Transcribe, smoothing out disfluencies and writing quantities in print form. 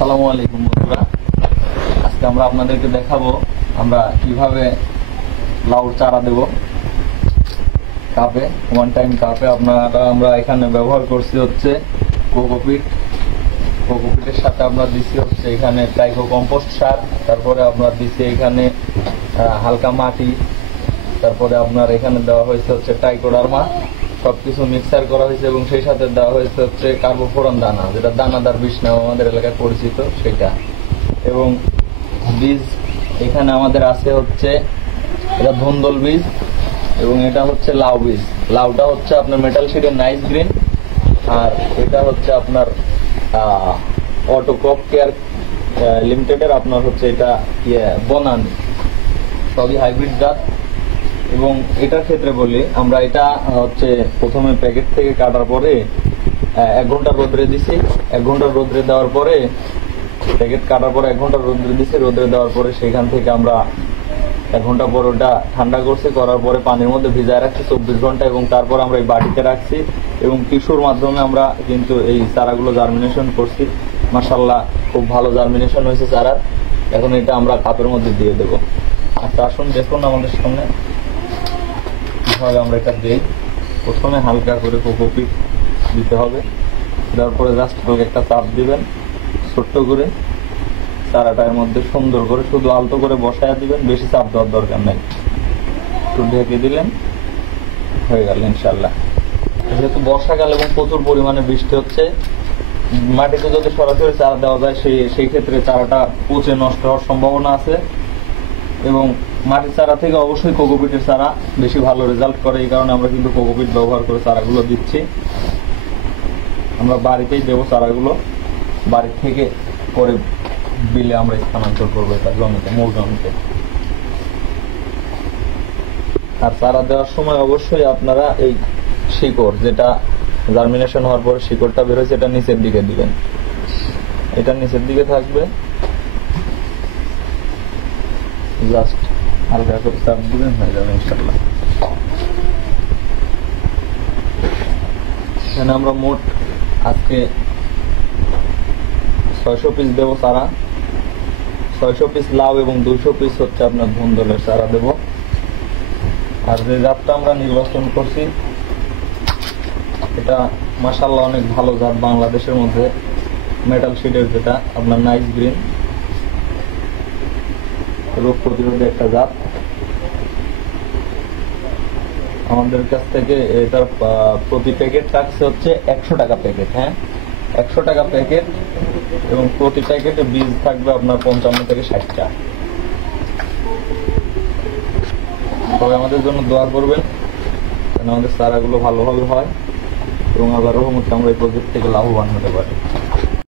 আসসালামু আলাইকুম বন্ধুরা, আজকে আমরা আপনাদেরকে দেখাবো আমরা কিভাবে লাউর চারা দেব কাপে, ওয়ান টাইম কাপে। আমরা এখানে ব্যবহার করছি হচ্ছে কোকোপিটের সাথে আমরা দিচ্ছি হচ্ছে এখানে ট্রাইকো কম্পোস্ট সার, তারপরে আমরা দিচ্ছি এখানে হালকা মাটি, তারপরে আপনার এখানে দেওয়া হয়েছে হচ্ছে ট্রাইকোডার্মা, সবকিছু মিক্সার করা হয়েছে এবং সেই সাথে দেওয়া হয়েছে হচ্ছে কার্বোফোরান দানা, যেটা দানাদার বীজ নাম আমাদের এলাকায় পরিচিত সেটা। এবং বীজ এখানে আমাদের আছে হচ্ছে এটা ধুন্দল বীজ এবং এটা হচ্ছে লাউ বীজ। লাউটা হচ্ছে আপনার মেটাল শিটের নাইস গ্রিন, আর এটা হচ্ছে আপনার অটো ক্রপ কেয়ার লিমিটেডের আপনার হচ্ছে এটা বনান, সবই হাইব্রিড জাত। এবং এটার ক্ষেত্রে বলি, আমরা এটা হচ্ছে প্রথমে প্যাকেট থেকে কাটার পরে 1 ঘন্টা রোদ্রে দিছি। 1 ঘন্টা রোদ্রে দেওয়ার পরে প্যাকেট কাটার পরে 1 ঘন্টা রোদ্রে দিছি। রোদ্রে দেওয়ার পরে সেখান থেকে আমরা 1 ঘন্টা পর ওটা ঠান্ডা করছি, করার পরে পানির মধ্যে ভিজায় রাখছি 24 ঘন্টা এবং তারপর আমরা এই বাটিতে রাখছি এবং টিস্যুর মাধ্যমে আমরা কিন্তু এই চারাগুলো জার্মিনেশন করছি। মাশাআল্লাহ খুব ভালো জার্মিনেশন হয়েছে চারার। এখন এটা আমরা কাপের মধ্যে দিয়ে দেবো। আচ্ছা আসুন দেখুন আমাদের সামনে কিভাবে আমরা এটা দিই। প্রথমে হালকা করে কোকোপিট দিতে হবে, দেওয়ার পরে জাস্ট হালকা একটা চাপ দিবেন ছোট্ট করে চারাটার মধ্যে, সুন্দর করে শুধু আলতো করে বসায় দিবেন, বেশি চাপ দেওয়ার দরকার নেই। একটু ঢেকে দিলেন, হয়ে গেল ইনশাল্লাহ। যেহেতু বর্ষাকাল এবং প্রচুর পরিমাণে বৃষ্টি হচ্ছে, মাটিতে যদি সরাসরি চারা দেওয়া যায় সেই ক্ষেত্রে চারাটা পচে নষ্ট হওয়ার সম্ভাবনা আছে। এবং মাটির চারা থেকে অবশ্যই কোকোপিটের চারা বেশি ভালো রেজাল্ট করে, এই কারণে আমরা কিন্তু কোকোপিট ব্যবহার করে চারাগুলো দিচ্ছি। আমরা বাড়িতেই দেবো চারাগুলো, বাড়ি থেকে পরে বিলে আমরা স্থানান্তর করবো এটা জমিতে, মূল জমিতে। আর চারা দেওয়ার সময় অবশ্যই আপনারা এই শিকড়, যেটা জার্মিনেশন হওয়ার পরে শিকড়টা বের হয়েছে, এটা নিচের দিকে দিবেন। এটা নিচের দিকে থাকবে, জাস্ট হালকা করে চাপ দিবেন, হয়ে যাবে ইনশাল্লাহ। এখানে আমরা মোট আজকে 600 পিস দেবো চারা। 600 পিস লাউ এবং 200 পিস হচ্ছে আপনার ধুন্দলের চারা দেব। আর যে জাতটা আমরা নির্বাচন করছি এটা মাশাআল্লাহ অনেক ভালো জাত, বাংলাদেশের মধ্যে মেটাল শিটের, যেটা আপনার নাইস গ্রিন, রোগ প্রতিরোধী একটা জাত। আমাদের কাছ থেকে এটার প্রতি প্যাকেট থাকছে হচ্ছে 100 টাকা প্যাকেট। হ্যাঁ, 100 টাকা প্যাকেট এবং প্রতি প্যাকেটে বীজ থাকবে আপনার 55 থেকে 60টা। তবে আমাদের জন্য দোয়া করবেন যেন আমাদের চারাগুলো ভালোভাবে হয় এবং আবার রহমতে আমরা এই প্রজেক্ট থেকে লাভবান হতে পারি।